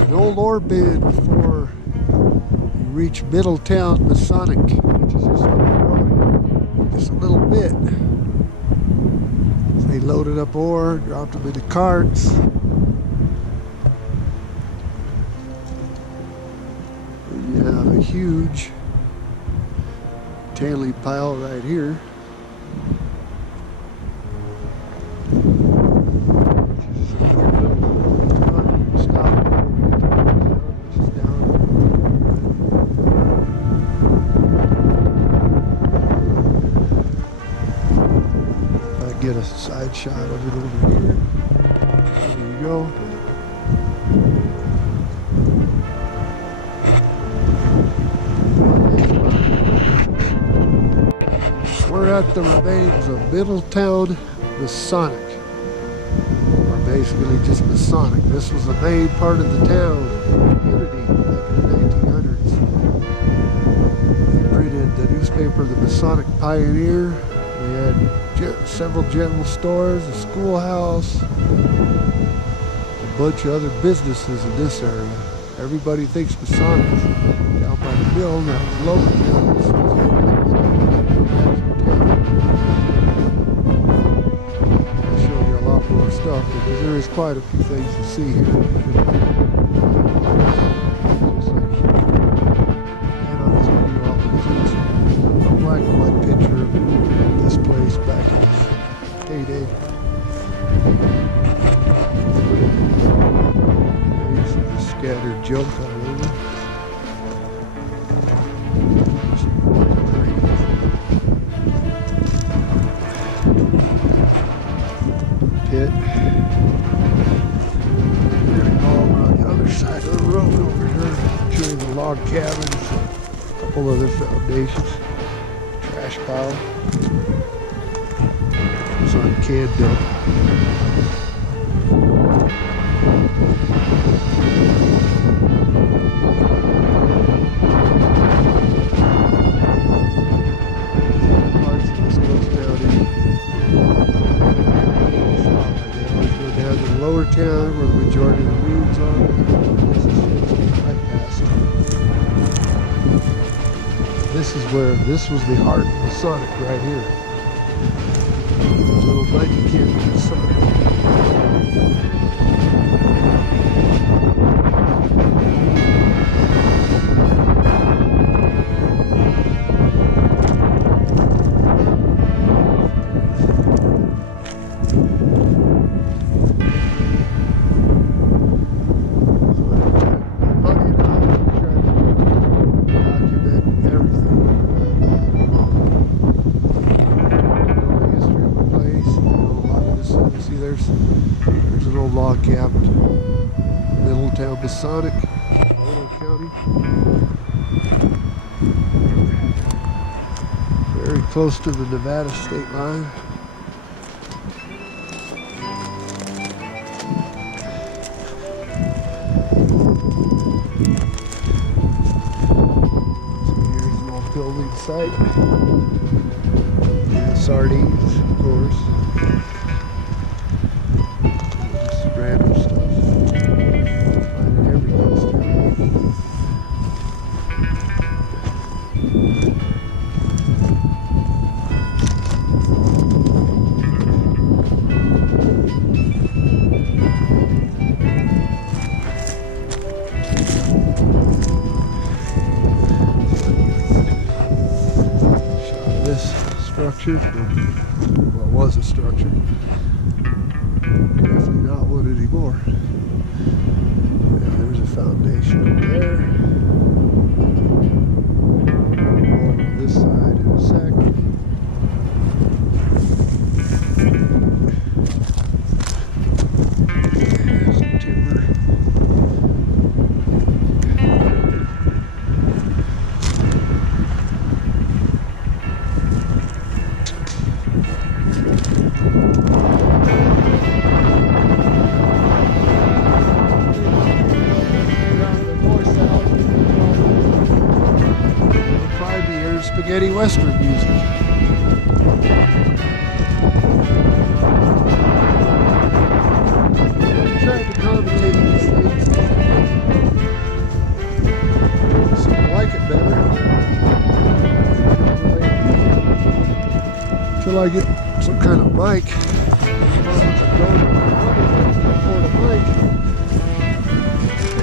An old ore bin before you reach Middletown Masonic, which is just up the road, just a little bit. So they loaded up ore, dropped them into carts. And you have a huge tailing pile right here. Get a side shot of it over here. There you go. We're at the remains of Middletown Masonic, or basically just Masonic. This was the main part of the town community back in the 1900s. They printed the newspaper, the Masonic Pioneer. We had several general stores, a schoolhouse, a bunch of other businesses in this area. Everybody thinks Masonic down by the mill, that was lower town. This I'll show you a lot more stuff because there is quite a few things to see here. And on this video I'll include a black and white picture of this place back in its heyday. There's some scattered junk all over. Pit. We're going to go over on the other side of the road over here, showing the log cabins, a couple other foundations, trash pile. It's on a can dump. Parts of this goes down in. They always go down to Lower Town where the majority of the ruins are. Right past it. This was the heart of Masonic right here. Little mighty kid in the sun. There's an old log cabin, Middletown Masonic, Odo County. Very close to the Nevada state line. So here's an old building site. Yeah, sardines, of course. Random stuff. Finding everything still. Shot of this structure. Well, it was a structure. Definitely not one anymore. Yeah, there's a foundation over there. spaghetti western music. I tried to commentate these things. Seem to like it better. Until I get some kind of mic.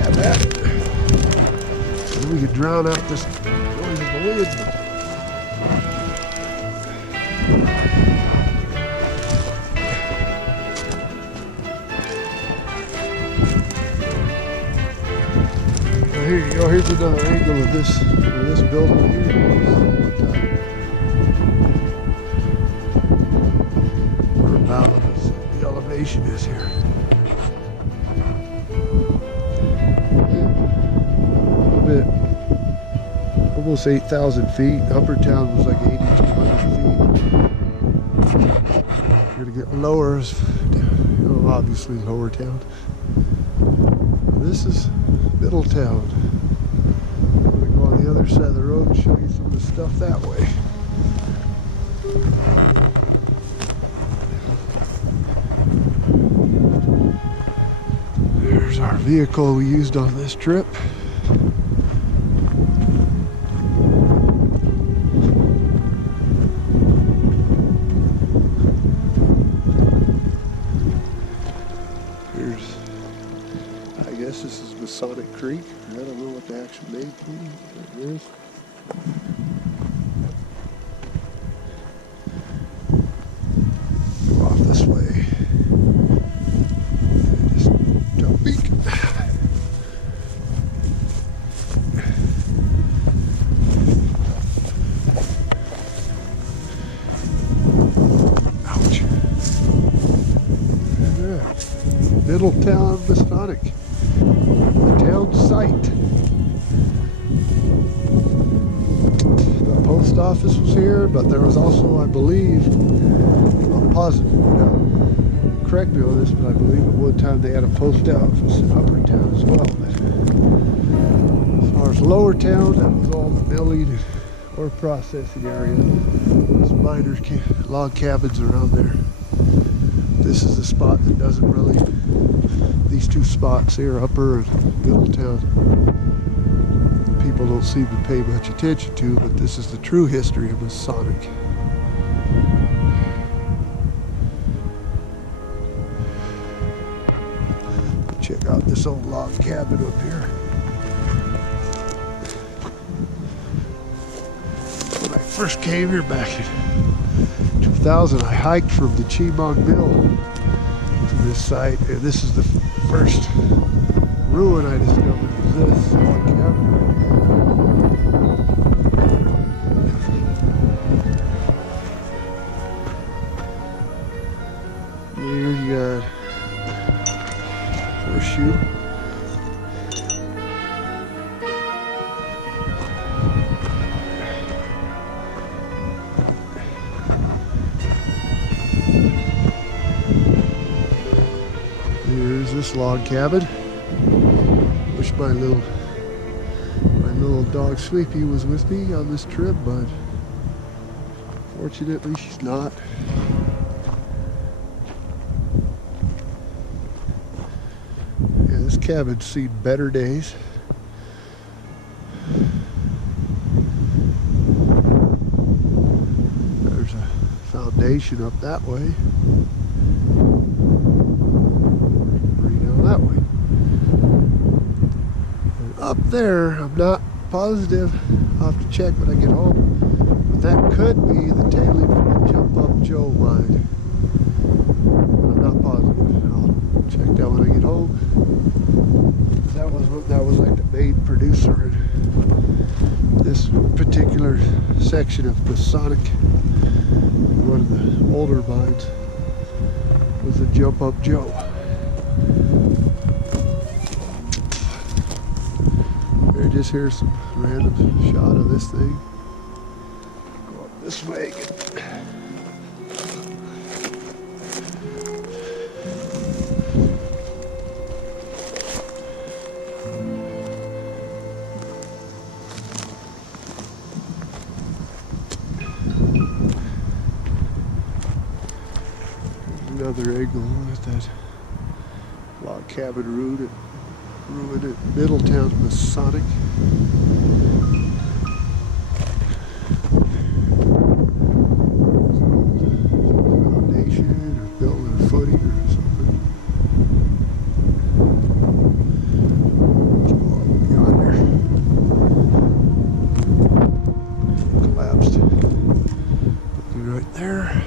Have at it. And we could drown out this noise of the wind. Well, here you go. Here's another angle of this building here. Where about the elevation is here. Bit, almost 8,000 feet. Upper town was like 8,200 feet. You're gonna get lower, obviously lower town. This is middle town. I'm gonna go on the other side of the road and show you some of the stuff that way. There's our vehicle we used on this trip. I guess this is Masonic Creek. I don't know what the actual name is. Go off this way. Just jump peek. Ouch. Yeah. Middletown, Masonic. Town site. The post office was here, but there was also, I believe, I'm positive, correct me on this, but I believe at one time they had a post office in Upper Town as well. But as far as Lower Town, that was all the milling or processing area. There's minor log cabins around there. This is the spot that doesn't really, these two spots here, Upper and Middletown, people don't seem to pay much attention to, but this is the true history of Masonic. Check out this old log cabin up here. When I first came here back in 2000, I hiked from the Chemong Mill to this site, and this is the first ruin I discovered was this log cabin right here. Here you got horseshoe. Here's this log cabin. Wish my little dog Sleepy was with me on this trip, but fortunately she's not. Yeah, this cabin's seen better days. There's a foundation up that way. That way. And up there, I'm not positive. I'll have to check when I get home. But that could be the tailing from the Jump Up Joe mine. But I'm not positive. I'll check that when I get home. That was like the main producer in this particular section of Masonic. One of the older mines was the Jump Up Joe. Just here's some random shot of this thing. Go up this way. another angle at that log cabin ruin at Middletown Masonic. Foundation or building a footing or something. Let's go up yonder. Collapsed. Looking right there.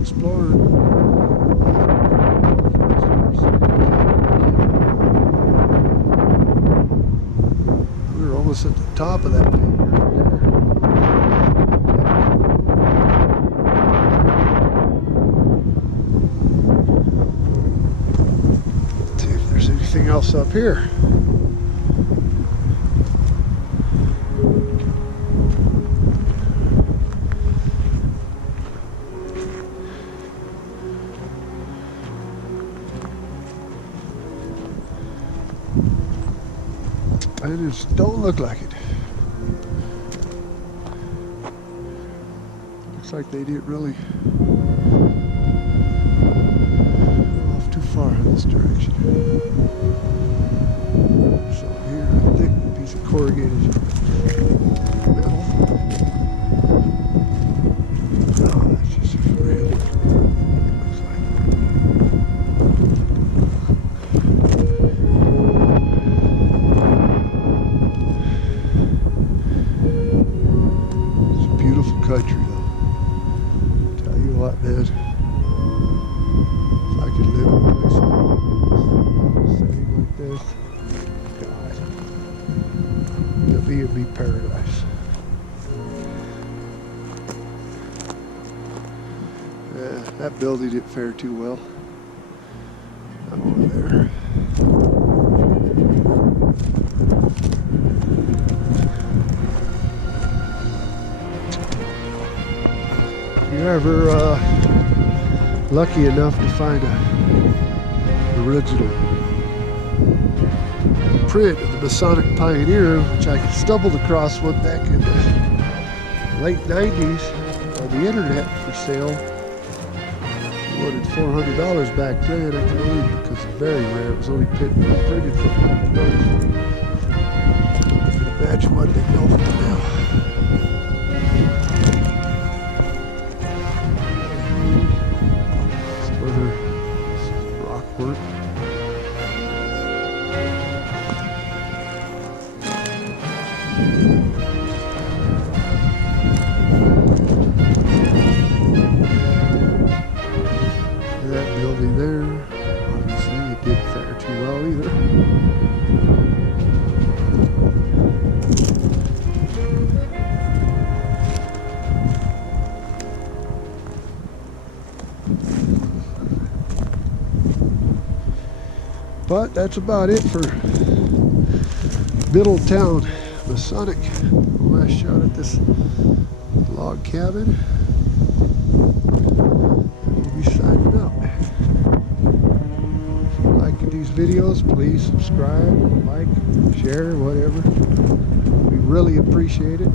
Exploring. We're almost at the top of that thing right there. Let's see if there's anything else up here. It just don't look like it. Looks like they didn't really go off too far in this direction. So here, a thick piece of corrugated metal. Oh, that's just random. Looks like. Country though. Tell you what, man, if I could live in a place setting like this, God, it'd be paradise. Yeah, that building didn't fare too well. I'm over there. If you're ever lucky enough to find an original print of the Masonic Pioneer, which I stumbled across one back in the late 90s on the internet for sale. I wanted $400 back then. I can only, because it's very rare, it was only printed for a couple months. You can imagine what they go for now. Work. That building there, obviously it didn't fare too well either. But that's about it for Middletown Masonic. Last shot at this log cabin. We'll be signing out. If you like these videos, please subscribe, like, share, whatever. We really appreciate it.